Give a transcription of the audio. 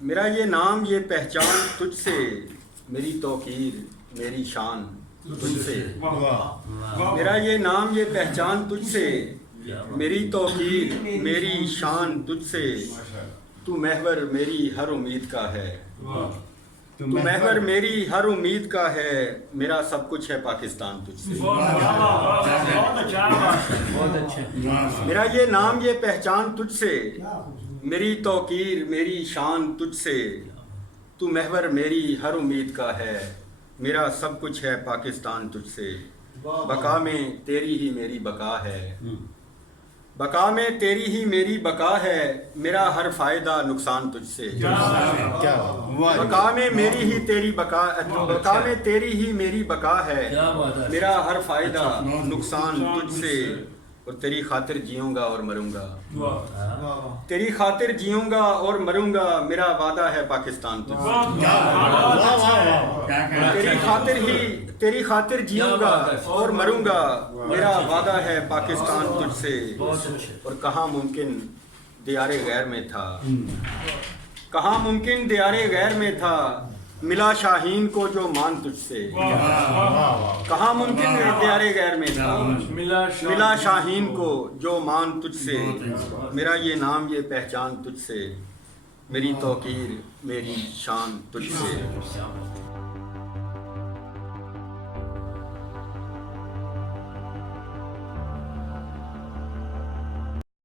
میرا یہ نام یہ پہچان تجھ سے، میری توقیر میری شان تجھ سے، میرا یہ نام یہ پہچان تجھ سے، میری توقیر میری شان تجھ سے، تو محور میری ہر امید کا ہے، تو محور میری ہر امید کا ہے، میرا سب کچھ ہے پاکستان تجھ سے، میرا یہ نام یہ پہچان تجھ سے، میری توقیر میری شان تجھ سے، تو محور میری ہر امید کا ہے، میرا سب کچھ ہے پاکستان تجھ سے، بقا میں تیری ہی میری بقا ہے، بقا میں تیری ہی میری بقا ہے، میرا ہر فائدہ نقصان تجھ سے، بقا میں میری ہی تیری بقا، بقا میں تیری ہی میری بقا ہے، میرا ہر فائدہ نقصان تجھ سے، اور تیری خاطر جیوں گا اور مروں گا، تیری خاطر جیوں گا اور مروں گا، میرا وعدہ ہے پاکستان تجھ سے، تیری خاطر جیوں گا اور مروں گا، میرا وعدہ ہے پاکستان تجھ سے، اور کہاں ممکن دیار غیر میں تھا، کہاں ممکن دیار غیر میں تھا، ملا شاہین کو جو مان تجھ سے، کہاں ممکن دیار غیر میں تھا، ملا شاہین کو جو مان تجھ سے، میرا یہ نام یہ پہچان تجھ سے، میری توقیر میری شان تجھ سے۔